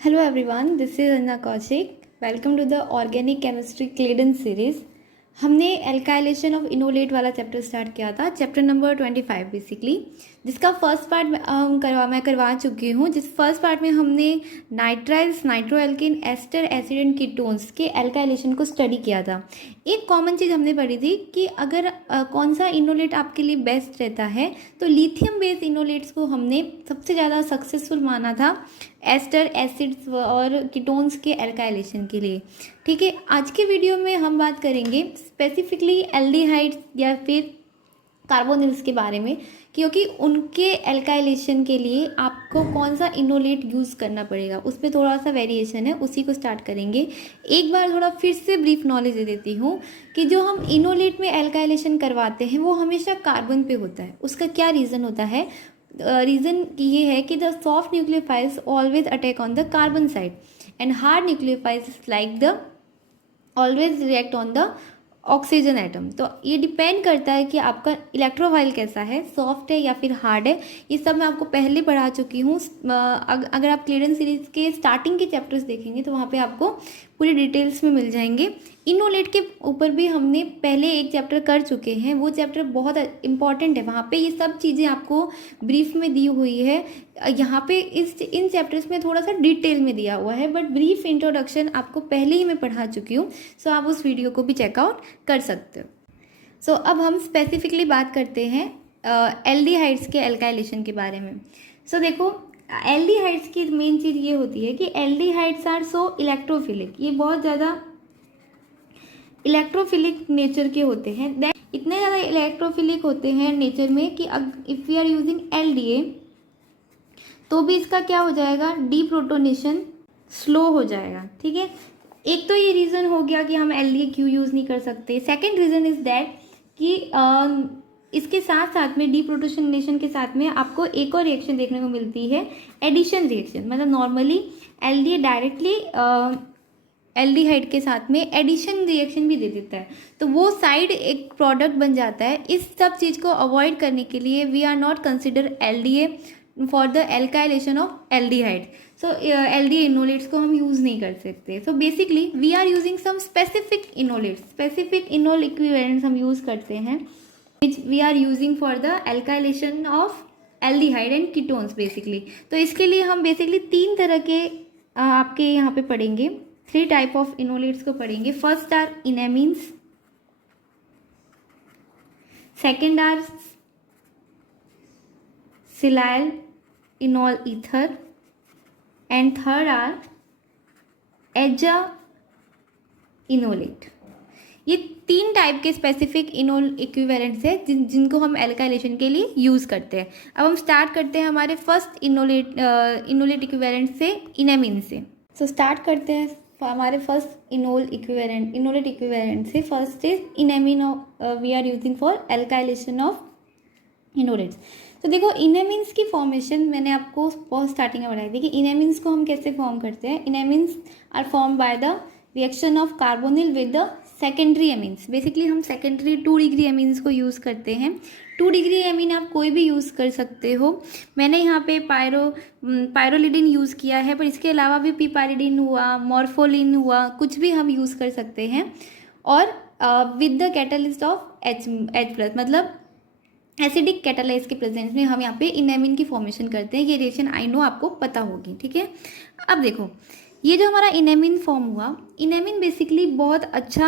Hello everyone, this is Anna Kaushik. Welcome to the Organic Chemistry Claydon series. हमने alkylation of enolate वाला chapter start किया था, chapter number 25 basically, जिसका first part मैं करवा चुकी हूँ। जिस फर्स्ट पार्ट में हमने nitriles, nitroalkane, ester, acid and ketones के एल्काइलेशन को स्टडी किया था। एक कॉमन चीज़ हमने पढ़ी थी कि अगर कौन सा इनोलेट आपके लिए बेस्ट रहता है, तो लिथियम बेस्ड इनोलेट्स को हमने सबसे ज़्यादा सक्सेसफुल माना था एस्टर, एसिड्स और कीटोन्स के एल्काइलेशन के लिए। ठीक है, आज के वीडियो में हम बात करेंगे स्पेसिफिकली एल्डिहाइड्स या फिर कार्बोनिल्स के बारे में, क्योंकि उनके एल्काइलेशन के लिए आपको कौन सा इनोलेट यूज़ करना पड़ेगा, उस पर थोड़ा सा वेरिएशन है, उसी को स्टार्ट करेंगे। एक बार थोड़ा फिर से ब्रीफ नॉलेज दे देती हूँ कि जो हम इनोलेट में एल्काइलेशन करवाते हैं वो हमेशा कार्बन पे होता है। उसका क्या रीज़न होता है? रीज़न ये है कि the soft nucleophiles always attack on the carbon side and hard nucleophiles like the always react on the oxygen atom. तो ये डिपेंड करता है कि आपका इलेक्ट्रोफाइल कैसा है, सॉफ्ट है या फिर हार्ड है। ये सब मैं आपको पहले पढ़ा चुकी हूँ। अगर आप क्लेडन सीरीज के स्टार्टिंग के चैप्टर्स देखेंगे तो वहाँ पे आपको पूरी डिटेल्स में मिल जाएंगे। इनोलेट के ऊपर भी हमने पहले एक चैप्टर कर चुके हैं, वो चैप्टर बहुत इंपॉर्टेंट है। वहाँ पे ये सब चीज़ें आपको ब्रीफ में दी हुई है। यहाँ पे इन चैप्टर्स में थोड़ा सा डिटेल में दिया हुआ है, बट ब्रीफ इंट्रोडक्शन आपको पहले ही मैं पढ़ा चुकी हूँ। सो आप उस वीडियो को भी चेकआउट कर सकते हो। सो अब हम स्पेसिफिकली बात करते हैं एल्डिहाइड्स के एल्काइलेशन के बारे में। सो देखो, एल्डिहाइड्स की मेन चीज़ ये होती है कि एल्डिहाइड्स आर सो इलेक्ट्रोफिलिक। ये बहुत ज़्यादा इलेक्ट्रोफिलिक नेचर के होते हैं। इतने ज़्यादा इलेक्ट्रोफिलिक होते हैं नेचर में कि if we are using LDA तो भी इसका क्या हो जाएगा, डीप्रोटोनेशन स्लो हो जाएगा। ठीक है, एक तो ये रीज़न हो गया कि हम एलडीए क्यों यूज़ नहीं कर सकते। सेकेंड रीज़न इज़ दैट कि इसके साथ साथ में डीप्रोटोनेशन के साथ में आपको एक और रिएक्शन देखने को मिलती है, एडिशन रिएक्शन। मतलब नॉर्मली एलडीए डायरेक्टली एल्डिहाइड के साथ में एडिशन रिएक्शन भी दे देता है, तो वो साइड एक प्रोडक्ट बन जाता है। इस सब चीज़ को अवॉइड करने के लिए we are not consider LDA for the alkylation of aldehyde. So LDA enolates को हम यूज़ नहीं कर सकते। So basically we are using some specific enolates, specific enol equivalents हम यूज़ करते हैं which we are using for the alkylation of aldehyde and ketones basically. तो इसके लिए हम बेसिकली तीन तरह के आपके यहाँ पे पढ़ेंगे, 3 टाइप ऑफ इनोलेट्स को पढ़ेंगे। First are enamines, second are silyl enol ether and third are aza enolate. ये 3 टाइप के स्पेसिफिक इनोल इक्विवेलेंट्स है जिनको हम एल्काइलेशन के लिए यूज़ करते हैं। अब हम स्टार्ट करते हैं हमारे फर्स्ट इनोलेट इक्विवेलेंट से, इनेमीन से। सो स्टार्ट करते हैं हमारे फर्स्ट इनोलेट इक्विवेलेंट से। First is enamine we are using for alkylation of enolates. तो देखो, इनेमीन्स की फॉर्मेशन मैंने आपको बहुत स्टार्टिंग में बताई थी कि इनेमीन्स को हम कैसे फॉर्म करते हैं। Enamines are form by the reaction of carbonyl with the secondary amines. Basically हम सेकेंडरी 2 डिग्री एमीन्स को यूज़ करते हैं। 2 डिग्री एमीन आप कोई भी यूज़ कर सकते हो। मैंने यहाँ पे पायरोलिडिन यूज़ किया है, पर इसके अलावा भी पिपारिडिन हुआ, मॉर्फोलिन हुआ, कुछ भी हम यूज़ कर सकते हैं। और with the catalyst of H+, मतलब एसिडिक कैटालाइज के प्रेजेंस में हम यहाँ पे इनेमीन की फॉर्मेशन करते हैं। ये रिएक्शन आई नो आपको पता होगी। ठीक है, अब देखो, ये जो हमारा इनेमीन फॉर्म हुआ, इनेमीन बेसिकली बहुत अच्छा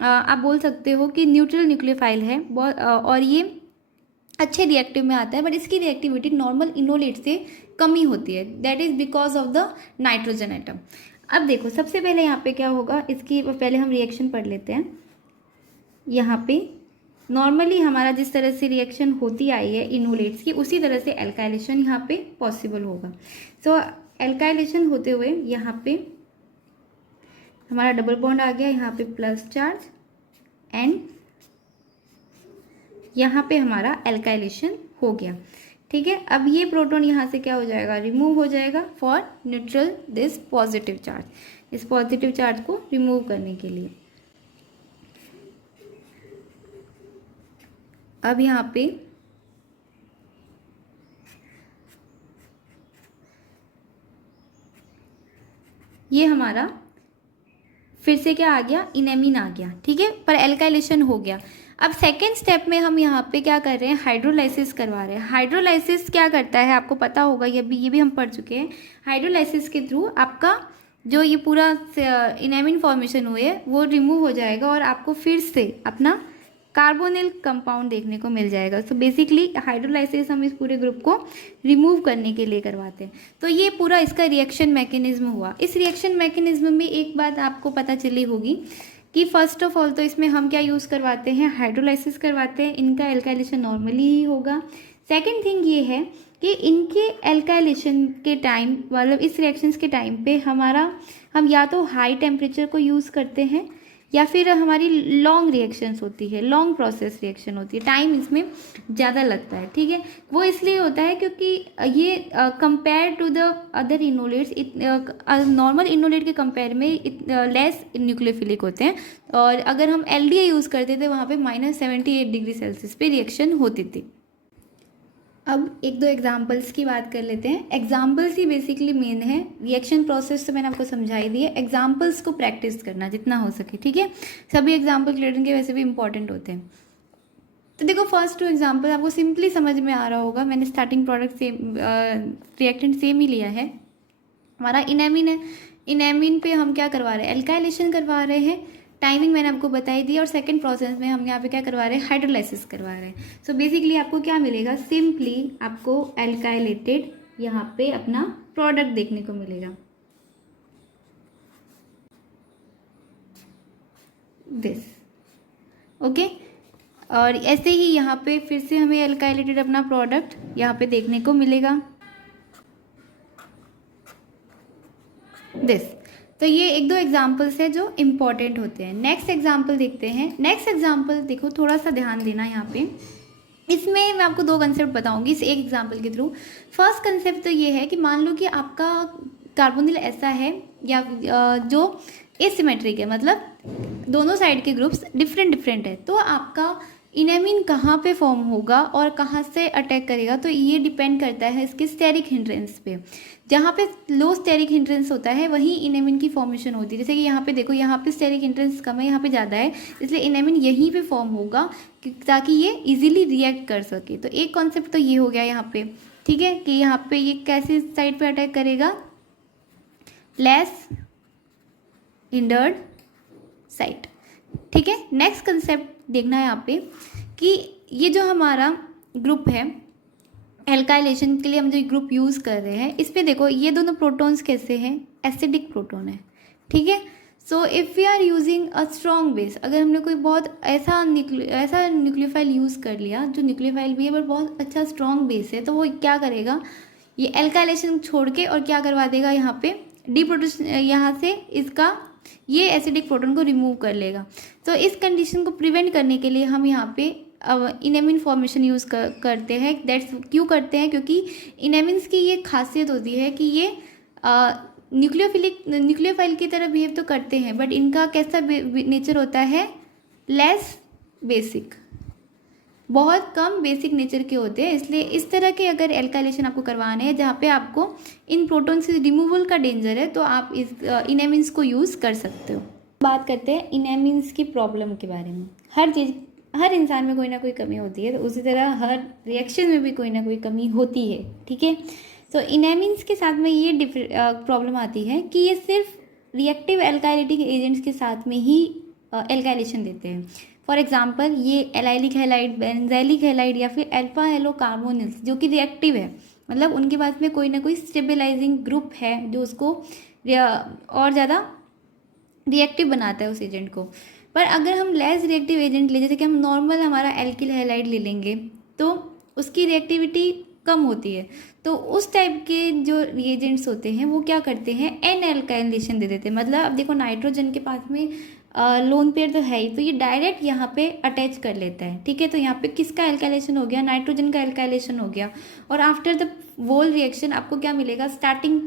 आप बोल सकते हो कि न्यूट्रल न्यूक्लियोफाइल है बहुत, और ये अच्छे रिएक्टिव में आता है, बट इसकी रिएक्टिविटी नॉर्मल इनोलेट से कम ही होती है। That is because of the nitrogen atom. अब देखो, सबसे पहले यहाँ पे क्या होगा, इसकी पहले हम रिएक्शन पढ़ लेते हैं। यहाँ पे नॉर्मली हमारा जिस तरह से रिएक्शन होती आई है इनोलेट्स की, उसी तरह से एल्काइलेशन यहाँ पे पॉसिबल होगा। सो एल्काइलेशन होते हुए यहाँ पे हमारा डबल बॉन्ड आ गया, यहाँ पे प्लस चार्ज, एंड यहाँ पे हमारा एल्काइलेशन हो गया। ठीक है, अब ये प्रोटॉन यहाँ से क्या हो जाएगा, रिमूव हो जाएगा for neutral this positive charge, इस पॉजिटिव चार्ज को रिमूव करने के लिए। अब यहाँ पे ये हमारा फिर से क्या आ गया, इनेमिन आ गया, ठीक है, पर एल्काइलेशन हो गया। अब सेकेंड स्टेप में हम यहाँ पे क्या कर रहे हैं, हाइड्रोलाइसिस करवा रहे हैं। हाइड्रोलाइसिस क्या करता है आपको पता होगा, ये भी हम पढ़ चुके हैं। हाइड्रोलाइसिस के थ्रू आपका जो ये पूरा इनेमिन फॉर्मेशन हुए वो रिमूव हो जाएगा और आपको फिर से अपना कार्बोनिल कंपाउंड देखने को मिल जाएगा। सो बेसिकली हाइड्रोलाइसिस हम इस पूरे ग्रुप को रिमूव करने के लिए करवाते हैं। तो ये पूरा इसका रिएक्शन मैकेनिज्म हुआ। इस रिएक्शन मैकेनिज्म में एक बात आपको पता चली होगी कि फर्स्ट ऑफ ऑल तो इसमें हम क्या यूज़ करवाते हैं, हाइड्रोलाइसिस करवाते हैं। इनका एल्काइलेशन नॉर्मली ही होगा। सेकेंड थिंग ये है कि इनके एल्काइलेशन के टाइम, मतलब इस रिएक्शंस के टाइम पे हम या तो हाई टेम्परेचर को यूज़ करते हैं या फिर हमारी लॉन्ग रिएक्शंस होती है, लॉन्ग प्रोसेस रिएक्शन होती है, टाइम इसमें ज़्यादा लगता है, ठीक है। वो इसलिए होता है क्योंकि ये compare to the other enolates, normal enolate के कंपेयर में लेस न्यूक्लियोफिलिक होते हैं। और अगर हम एलडीए यूज़ करते थे वहाँ पे -78 डिग्री सेल्सियस पे रिएक्शन होती थी। अब एक दो एग्जाम्पल्स की बात कर लेते हैं। एग्जाम्पल्स ही बेसिकली मेन है। रिएक्शन प्रोसेस तो मैंने आपको समझाई दी है, एग्जाम्पल्स को प्रैक्टिस करना जितना हो सके, ठीक है। सभी एग्जाम्पल क्लियर के वैसे भी इंपॉर्टेंट होते हैं। तो देखो फर्स्ट टू एग्जाम्पल आपको सिंपली समझ में आ रहा होगा। मैंने starting product same, reactant same ही लिया है। हमारा इनेमिन है, इनेमिन पे हम क्या करवा रहे हैं, एल्काइलेशन करवा रहे हैं। टाइमिंग मैंने आपको बताई दी। और सेकंड प्रोसेस में हम यहाँ पे क्या करवा रहे हैं, हाइड्रोलाइसिस करवा रहे हैं। सो बेसिकली आपको क्या मिलेगा, सिंपली आपको एल्काइलेटेड यहाँ पे अपना प्रोडक्ट देखने को मिलेगा, दिस, ओके। और ऐसे ही यहाँ पे फिर से हमें एल्काइलेटेड अपना प्रोडक्ट यहाँ पे देखने को मिलेगा, दिस। तो ये एक दो एग्जाम्पल्स है जो इम्पॉर्टेंट होते हैं। नेक्स्ट एग्जाम्पल देखते हैं। नेक्स्ट एग्जाम्पल देखो, थोड़ा सा ध्यान देना यहाँ पे। इसमें मैं आपको दो कंसेप्ट बताऊंगी इस एक एग्जाम्पल के थ्रू। फर्स्ट कंसेप्ट तो ये है कि मान लो कि आपका कार्बोनिल ऐसा है या जो एसिमेट्रिक है, मतलब दोनों साइड के ग्रुप्स डिफरेंट डिफरेंट है, तो आपका इनेमिन कहाँ पे फॉर्म होगा और कहाँ से अटैक करेगा, तो ये डिपेंड करता है इसके स्टेरिक हिंड्रेंस पे। जहाँ पे लो स्टेरिक हिंड्रेंस होता है वहीं इनेमिन की फॉर्मेशन होती है। जैसे कि यहाँ पे देखो, यहाँ पे स्टेरिक हिंड्रेंस कम है, यहाँ पे ज़्यादा है, इसलिए इनेमिन यहीं पे फॉर्म होगा ताकि ये इजीली रिएक्ट कर सके। तो एक कॉन्सेप्ट तो ये हो गया यहाँ पे, ठीक है, कि यहाँ पे ये कैसे साइड पे अटैक करेगा, लेस हिंडर्ड साइड, ठीक है। नेक्स्ट कंसेप्ट देखना है यहाँ पे कि ये जो हमारा ग्रुप है एल्काइलेशन के लिए, हम जो ग्रुप यूज़ कर रहे हैं, इस पे देखो ये दोनों प्रोटॉन्स कैसे हैं, एसिडिक प्रोटॉन है, ठीक है। So if we are using a strong base, अगर हमने कोई बहुत ऐसा न्यूक्लियोफाइल यूज़ कर लिया जो न्यूक्लियोफाइल भी है पर बहुत अच्छा स्ट्रॉन्ग बेस है, तो वो क्या करेगा, ये एल्काइलेशन छोड़ के और क्या करवा देगा, यहाँ पे डीप्रोटोनेशन, यहाँ से इसका ये एसिडिक प्रोटॉन को रिमूव कर लेगा। तो इस कंडीशन को प्रिवेंट करने के लिए हम यहाँ पे इनेमिन फॉर्मेशन यूज़ करते हैं। दैट्स क्यों करते हैं, क्योंकि इनेमिन्स की ये खासियत होती है कि ये न्यूक्लियोफाइल की तरह बिहेव तो करते हैं, बट इनका कैसा नेचर होता है, लेस बेसिक, बहुत कम बेसिक नेचर के होते हैं। इसलिए इस तरह के अगर एल्काइलेशन आपको करवाने हैं जहाँ पे आपको इन प्रोटॉन से रिमूवल का डेंजर है, तो आप इस इनेमिन्स को यूज़ कर सकते हो। बात करते हैं इनेमिन्स की प्रॉब्लम के बारे में। हर इंसान में कोई ना कोई कमी होती है, तो उसी तरह हर रिएक्शन में भी कोई ना कोई कमी होती है, ठीक है। तो इनेमिन्स के साथ में ये प्रॉब्लम आती है कि ये सिर्फ रिएक्टिव एल्काइलेटिक एजेंट्स के साथ में ही एल्काइलेशन देते हैं। फॉर एग्जाम्पल ये एलाइलिक हैलाइड, बेंजाइलिक हैलाइड या फिर अल्फा हेलो कार्बोनिल्स जो कि रिएक्टिव है, मतलब उनके पास में कोई ना कोई स्टेबलाइजिंग ग्रुप है जो उसको और ज़्यादा रिएक्टिव बनाता है उस एजेंट को। पर अगर हम लेस रिएक्टिव एजेंट ले, जैसे कि हम नॉर्मल हमारा एल्किल हैलाइड ले लेंगे, तो उसकी रिएक्टिविटी कम होती है। तो उस टाइप के जो रिएजेंट्स होते हैं वो क्या करते हैं, एन एल्काइलेशन दे देते हैं। मतलब अब देखो नाइट्रोजन के पास में लोन पेयर तो है ही, तो ये डायरेक्ट यहाँ पे अटैच कर लेता है, ठीक है। तो यहाँ पे किसका एल्काइलेशन हो गया, नाइट्रोजन का एल्काइलेशन हो गया। और आफ्टर द वोल रिएक्शन आपको क्या मिलेगा, स्टार्टिंग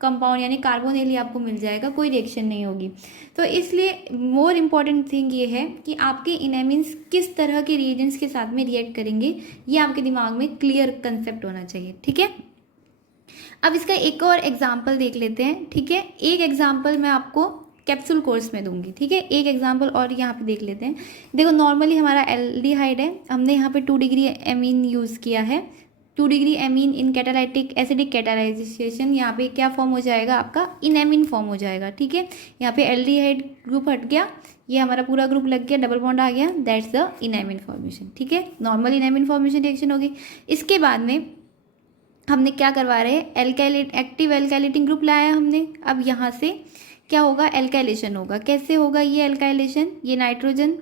कंपाउंड यानी कार्बोनिल आपको मिल जाएगा, कोई रिएक्शन नहीं होगी। तो इसलिए मोर इम्पॉर्टेंट थिंग ये है कि आपके इनेमिन्स किस तरह के रिएजेंट्स के साथ में रिएक्ट करेंगे, ये आपके दिमाग में क्लियर कंसेप्ट होना चाहिए, ठीक है। अब इसका एक और एग्जाम्पल देख लेते हैं, ठीक है। एक एग्जाम्पल मैं आपको कैप्सूल कोर्स में दूंगी, ठीक है। एक एग्जाम्पल और यहाँ पे देख लेते हैं। देखो नॉर्मली हमारा एल्डिहाइड है, हमने यहाँ पे 2 डिग्री एमीन यूज़ किया है। 2 डिग्री एमीन इन कैटालाइटिक एसिडिक कैटालाइजेशन, यहाँ पे क्या फॉर्म हो जाएगा आपका, इनएमीन फॉर्म हो जाएगा, ठीक है। यहाँ पे एल्डिहाइड ग्रुप हट गया, ये हमारा पूरा ग्रुप लग गया, डबल बॉन्ड आ गया, दैट्स द इनएमीन फॉर्मेशन, ठीक है। नॉर्मल इनएमीन फॉर्मेशन रिएक्शन होगी। इसके बाद में हमने क्या करवा रहे हैं, एल्काइलेट एक्टिव एल्काइलेटिंग ग्रुप लाया हमने। अब यहाँ से क्या होगा, एल्काइलेशन होगा। कैसे होगा ये एल्काइलेशन, ये नाइट्रोजन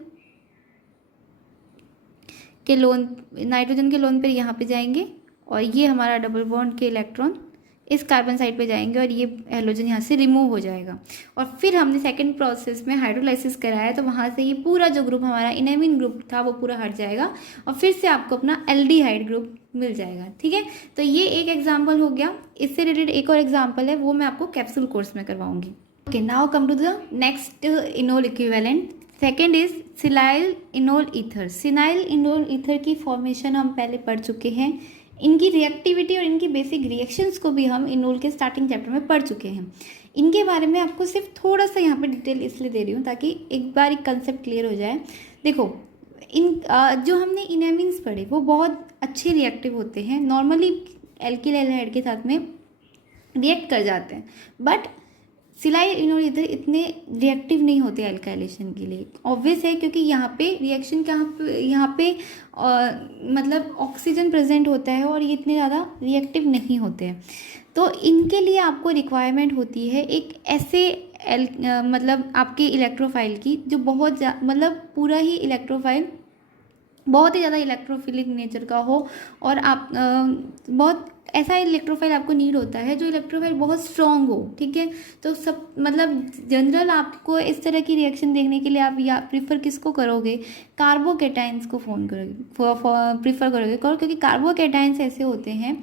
के लोन पर यहाँ पे जाएंगे और ये हमारा डबल बॉन्ड के इलेक्ट्रॉन इस कार्बन साइड पे जाएंगे और ये हेलोजन यहाँ से रिमूव हो जाएगा। और फिर हमने सेकंड प्रोसेस में हाइड्रोलाइसिस कराया, तो वहाँ से ये पूरा जो ग्रुप हमारा इनएमीन ग्रुप था वो पूरा हट जाएगा और फिर से आपको अपना एल्डिहाइड ग्रुप मिल जाएगा, ठीक है। तो ये एक एग्जाम्पल हो गया। इससे रिलेटेड एक और एग्जाम्पल है, वो मैं आपको कैप्सूल कोर्स में करवाऊंगी। Okay, now come to the next enol equivalent. Second is silyl enol ether. Silyl enol ether की फॉर्मेशन हम पहले पढ़ चुके हैं। इनकी रिएक्टिविटी और इनकी बेसिक रिएक्शंस को भी हम इनोल के स्टार्टिंग चैप्टर में पढ़ चुके हैं। इनके बारे में आपको सिर्फ थोड़ा सा यहाँ पे डिटेल इसलिए दे रही हूँ ताकि एक बार एक कंसेप्ट क्लियर हो जाए। देखो इन जो हमने इनएमीन्स पढ़े वो बहुत अच्छे रिएक्टिव होते हैं, नॉर्मली एल्किल एल्डिहाइड के साथ में रिएक्ट कर जाते हैं, बट सिनाइल इनोल ईथर इतने रिएक्टिव नहीं होते एल्काइलेशन के लिए। ऑब्वियस है क्योंकि यहाँ पे रिएक्शन यहाँ पे मतलब ऑक्सीजन प्रेजेंट होता है और ये इतने ज़्यादा रिएक्टिव नहीं होते हैं। तो इनके लिए आपको रिक्वायरमेंट होती है एक ऐसे मतलब आपके इलेक्ट्रोफाइल की जो बहुत मतलब पूरा ही इलेक्ट्रोफाइल बहुत ही ज़्यादा इलेक्ट्रोफिलिक नेचर का हो, और आप बहुत ऐसा इलेक्ट्रोफाइल आपको नीड होता है जो इलेक्ट्रोफाइल बहुत स्ट्रॉन्ग हो, ठीक है। तो सब मतलब जनरल आपको इस तरह की रिएक्शन देखने के लिए आप या प्रीफर किसको करोगे, कार्बोकेटाइंस को प्रीफर करोगे, क्योंकि कार्बोकेटाइंस ऐसे होते हैं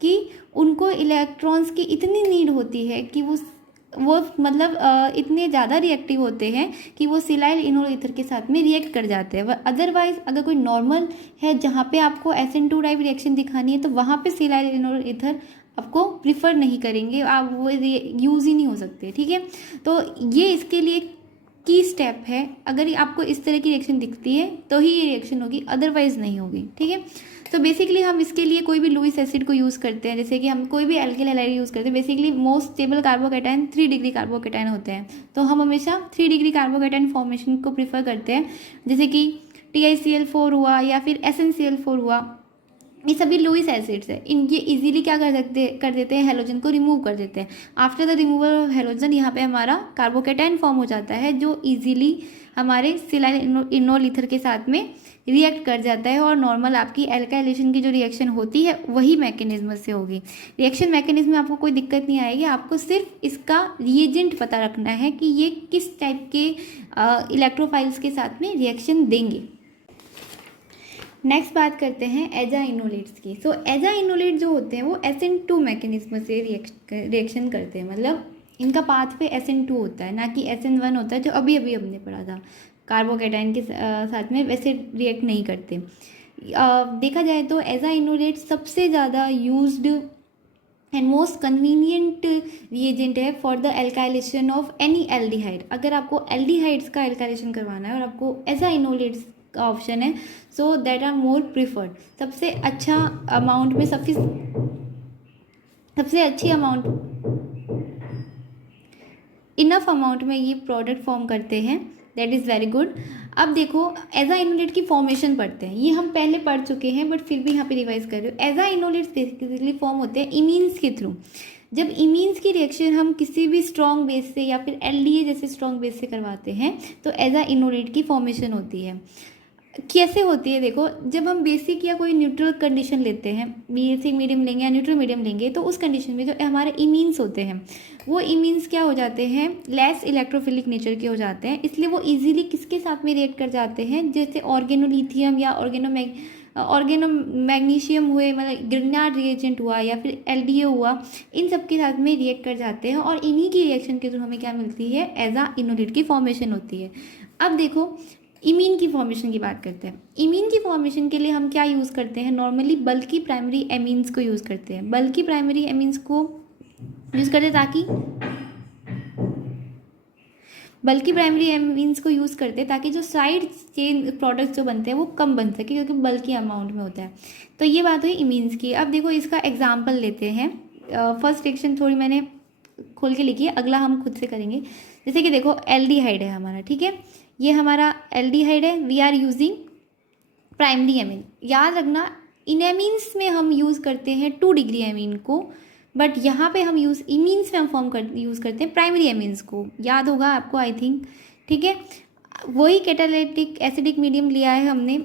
कि उनको इलेक्ट्रॉन्स की इतनी नीड होती है कि वो मतलब इतने ज़्यादा रिएक्टिव होते हैं कि वो सिनाइल इनोल ईथर के साथ में रिएक्ट कर जाते हैं। अदरवाइज अगर कोई नॉर्मल है जहाँ पे आपको SN2 टाइप रिएक्शन दिखानी है तो वहाँ पे सिनाइल इनोल ईथर आपको प्रिफर नहीं करेंगे, आप वो यूज़ ही नहीं हो सकते, ठीक है। तो ये इसके लिए की स्टेप है। अगर आपको इस तरह की रिएक्शन दिखती है तो ही ये रिएक्शन होगी, अदरवाइज नहीं होगी, ठीक है। तो बेसिकली हम इसके लिए कोई भी लुईस एसिड को यूज़ करते हैं, जैसे कि हम कोई भी एल्किल हैलाइड यूज़ करते हैं। Basically most stable carbocation 3 degree carbocation होते हैं, तो हम हमेशा 3 डिग्री कार्बोकेटाइन फॉर्मेशन को प्रीफर करते हैं, जैसे कि TiCl4 हुआ या फिर SnCl4 हुआ। ये सभी लुईस एसिड्स है। ये इजीली क्या कर देते हैं, हेलोजन को रिमूव कर देते हैं। After the removal of halogen यहाँ पे हमारा कार्बोकेटाइन फॉर्म हो जाता है जो इजीली हमारे सिनाइल इनोल ईथर के साथ में रिएक्ट कर जाता है, और नॉर्मल आपकी एल्काइलेशन की जो रिएक्शन होती है वही मैकेनिज्म से होगी। रिएक्शन मैकेनिज्म में आपको कोई दिक्कत नहीं आएगी, आपको सिर्फ इसका रिएजेंट पता रखना है कि ये किस टाइप के इलेक्ट्रोफाइल्स के साथ में रिएक्शन देंगे। नेक्स्ट बात करते हैं एजा इनोलेट्स की। सो एजा इनोलेट जो होते हैं वो SN2 मैकेनिज्म से रिएक्शन करते हैं, मतलब इनका पाथवे SN2 होता है, ना कि SN1 होता है जो अभी हमने पढ़ा था कार्बोकेटाइन के साथ में, वैसे रिएक्ट नहीं करते। देखा जाए तो एजा इनोलेट सबसे ज़्यादा used and most convenient reagent है for the alkylation of any aldehyde. अगर आपको एल्डिहाइड्स का एल्काइलेशन करवाना है और आपको एजा इनोलेट्स का ऑप्शन है, so that are more preferred. सबसे अच्छा अमाउंट में सबसे अच्छी अमाउंट इनफ अमाउंट में ये प्रोडक्ट फॉर्म करते हैं, दैट इज़ वेरी गुड। अब देखो एजा इनोलेट की फॉर्मेशन पढ़ते हैं, ये हम पहले पढ़ चुके हैं बट फिर भी यहाँ पे रिवाइज कर रहे हो। एजा इनोलेट्स बेसिकली फॉर्म होते हैं इमीन्स के थ्रू। जब इमीन्स की रिएक्शन हम किसी भी स्ट्रॉन्ग बेस से या फिर LDA जैसे स्ट्रॉन्ग बेस से करवाते हैं तो एजा इनोलेट की फॉर्मेशन होती है। कैसे होती है, देखो जब हम बेसिक या कोई न्यूट्रल कंडीशन लेते हैं, बेसिक मीडियम लेंगे या न्यूट्रल मीडियम लेंगे, तो उस कंडीशन में जो हमारे इमीन्स होते हैं वो इमीन्स क्या हो जाते हैं, लेस इलेक्ट्रोफिलिक नेचर के हो जाते हैं, इसलिए वो इजीली किसके साथ में रिएक्ट कर जाते हैं, जैसे ऑर्गेनोलिथियम या ऑर्गेनोमैग्नीशियम हुए, मतलब ग्रिग्नार्ड रिएजेंट हुआ या फिर LDA हुआ, इन सब के साथ में रिएक्ट कर जाते हैं और इन्हीं की रिएक्शन के थ्रू हमें क्या मिलती है, एजा इनोलेट की फॉर्मेशन होती है। अब देखो इमीन की फॉर्मेशन की बात करते हैं। इमीन की फॉर्मेशन के लिए हम क्या यूज़ करते हैं, नॉर्मली बल्कि प्राइमरी एमीन्स को यूज़ करते हैं। बल्कि प्राइमरी एमीन्स को यूज़ करते हैं ताकि बल्कि प्राइमरी एमीन्स को यूज़ करते हैं ताकि जो साइड चेन प्रोडक्ट्स जो बनते हैं वो कम बन सके, क्योंकि बल्कि अमाउंट में होता है। तो ये बात हुई इमीन्स की। अब देखो इसका एग्जाम्पल लेते हैं। फर्स्ट सेक्शन थोड़ी मैंने खोल के लिखी है, अगला हम खुद से करेंगे। जैसे कि देखो एल्डिहाइड है हमारा, ठीक है, ये हमारा एल्डिहाइड है। We are using primary amine. याद रखना इन एमीन्स में हम यूज़ करते हैं 2 डिग्री एमीन को, बट यहाँ पे हम इमीन्स में हम यूज़ करते हैं प्राइमरी एमीन्स को। याद होगा आपको आई थिंक, ठीक है। वही कैटालिटिक एसिडिक मीडियम लिया है हमने।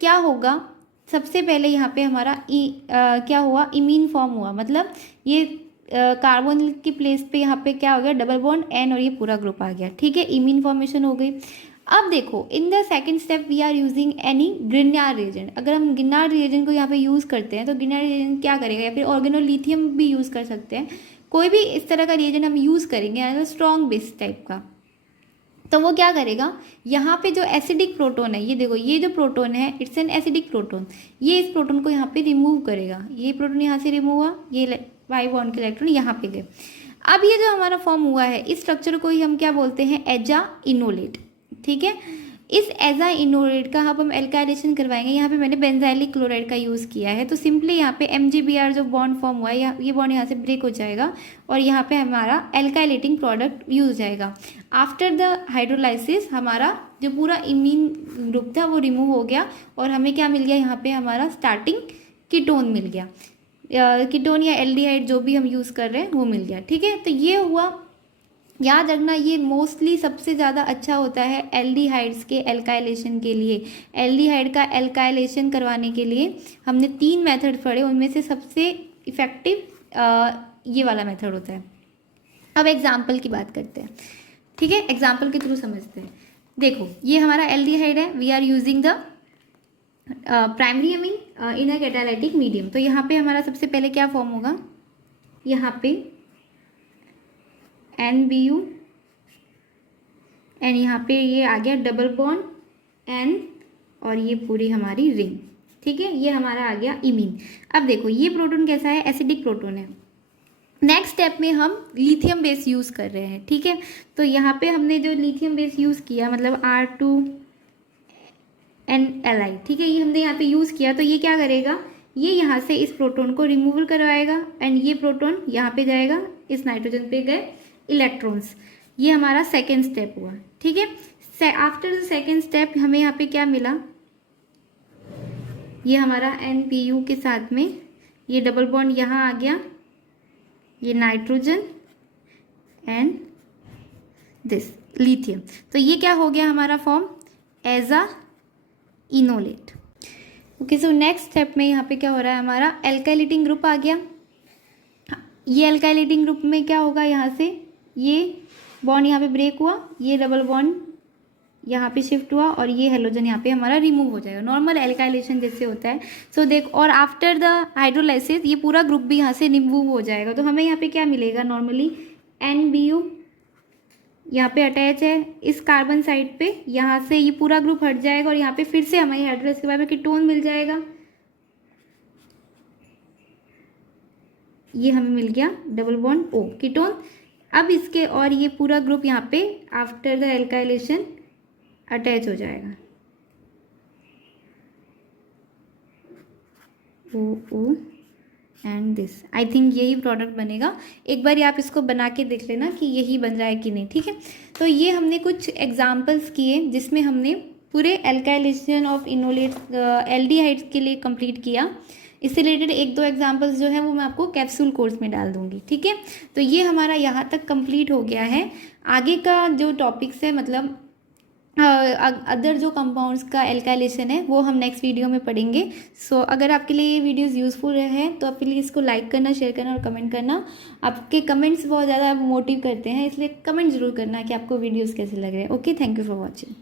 क्या होगा, सबसे पहले यहाँ पे हमारा क्या हुआ, इमीन फॉर्म हुआ, मतलब ये कार्बन की प्लेस पे यहाँ पे क्या हो गया, डबल बॉन्ड एन, और ये पूरा ग्रुप आ गया, ठीक है, इमीन फॉर्मेशन हो गई। अब देखो in the second step we are using any Grignard reagent. अगर हम ग्रिग्नार्ड रिएजेंट को यहाँ पे यूज़ करते हैं तो ग्रिग्नार्ड रिएजेंट क्या करेगा, या फिर ऑर्गेनोलिथियम भी यूज़ कर सकते हैं, कोई भी इस तरह का रिएजेंट हम यूज़ करेंगे as a strong base type का, तो वो क्या करेगा, यहाँ पे जो एसिडिक प्रोटोन है, ये देखो ये जो प्रोटोन है इट्स एन एसिडिक प्रोटोन, ये इस प्रोटोन को यहाँ पे रिमूव करेगा। ये प्रोटोन यहाँ से रिमूव हुआ, ये वाई बॉन्ड के इलेक्ट्रॉन यहाँ पे गए। अब ये जो हमारा फॉर्म हुआ है इस स्ट्रक्चर को ही हम क्या बोलते हैं, एजा इनोलेट, ठीक है। इस एजा इनोलेट का हम एल्काइलेशन करवाएंगे। यहाँ पे मैंने बेंजाइलिक क्लोराइड का यूज़ किया है, तो सिंपली यहाँ पे MgBr जो बॉन्ड फॉर्म हुआ है, ये बॉन्ड यहाँ से ब्रेक हो जाएगा और यहाँ पे हमारा एल्काइलेटिंग प्रोडक्ट यूज हो जाएगा। आफ्टर द हाइड्रोलाइसिस हमारा जो पूरा इमीन ग्रुप था वो रिमूव हो गया और हमें क्या मिल गया, यहाँ पे हमारा स्टार्टिंग कीटोन मिल गया, कीटोन या एल्डिहाइड जो भी हम यूज़ कर रहे हैं वो मिल गया, ठीक है। तो ये हुआ। याद रखना ये मोस्टली सबसे ज़्यादा अच्छा होता है एल्डिहाइड्स के एल्काइलेशन के लिए। एल्डिहाइड का एल्काइलेशन करवाने के लिए हमने 3 मेथड पढ़े, उनमें से सबसे इफ़ेक्टिव ये वाला मेथड होता है। अब एग्जाम्पल की बात करते हैं, ठीक है, एग्जाम्पल के थ्रू समझते हैं। देखो ये हमारा एल्डिहाइड है, we are using the primary amine in a catalytic medium. तो यहाँ पे हमारा सबसे पहले क्या फॉर्म होगा, यहाँ पे NBU एंड यहाँ पे ये आ गया डबल बॉन्ड N और ये पूरी हमारी रिंग, ठीक है, ये हमारा आ गया इमीन। अब देखो ये प्रोटोन कैसा है, एसिडिक प्रोटोन है। नेक्स्ट स्टेप में हम लिथियम बेस यूज़ कर रहे हैं, ठीक है। तो यहाँ पे हमने जो लिथियम बेस यूज़ किया मतलब R2NLi, ठीक है, ये हमने यहाँ पे यूज़ किया। तो ये क्या करेगा, ये यहाँ से इस प्रोटोन को रिमूवल करवाएगा एंड ये प्रोटोन यहाँ पे जाएगा, इस नाइट्रोजन पे गए इलेक्ट्रॉन्स। ये हमारा सेकेंड स्टेप हुआ, ठीक है। आफ्टर द सेकेंड स्टेप हमें यहाँ पे क्या मिला, ये हमारा NPU के साथ में ये डबल बॉन्ड यहाँ आ गया, ये नाइट्रोजन एंड दिस लिथियम। तो ये क्या हो गया हमारा फॉर्म, एजा enolate. Okay, so next step में यहाँ पे क्या हो रहा है, हमारा एल्काइलेटिंग ग्रुप आ गया। ये एल्काइलेटिंग ग्रुप में क्या होगा, यहाँ से ये बॉन्ड यहाँ पे ब्रेक हुआ, ये डबल बॉन्ड यहाँ पे शिफ्ट हुआ और ये हेलोजन यहाँ पे हमारा रिमूव हो जाएगा, नॉर्मल एल्काइलेशन जैसे होता है। सो देख, और आफ्टर द हाइड्रोलाइसिस ये पूरा ग्रुप भी यहाँ से रिमूव हो जाएगा। तो हमें यहाँ पे क्या मिलेगा, नॉर्मली NBU यहाँ पे अटैच है इस कार्बन साइड पे, यहाँ से ये पूरा ग्रुप हट जाएगा और यहाँ पे फिर से हमारी हाइड्रोलाइसिस के बाद में कीटोन मिल जाएगा। ये हमें मिल गया डबल बॉन्ड O कीटोन। अब इसके और ये पूरा ग्रुप यहाँ पे आफ्टर द एल्काइलेशन अटैच हो जाएगा, O and this. I think यही प्रोडक्ट बनेगा। एक बार आप इसको बना के देख लेना कि यही बन रहा है कि नहीं, ठीक है। तो ये हमने कुछ एग्जांपल्स किए जिसमें हमने पूरे एल्काइलेशन ऑफ इनोलेट एल्डिहाइड्स के लिए कंप्लीट किया। इससे रिलेटेड 1-2 एग्जांपल्स जो है वो मैं आपको कैप्सूल कोर्स में डाल दूंगी, ठीक है। तो ये हमारा यहाँ तक कंप्लीट हो गया है। आगे का जो टॉपिक्स है मतलब अदर जो कंपाउंड्स का एल्काइलेशन है वो हम नेक्स्ट वीडियो में पढ़ेंगे। सो अगर आपके लिए ये वीडियोस यूज़फुल रहे तो आप प्लीज़ इसको लाइक करना, शेयर करना और कमेंट करना। आपके कमेंट्स बहुत ज़्यादा मोटिव करते हैं, इसलिए कमेंट जरूर करना कि आपको वीडियोस कैसे लग रहे हैं। Okay, thank you for watching.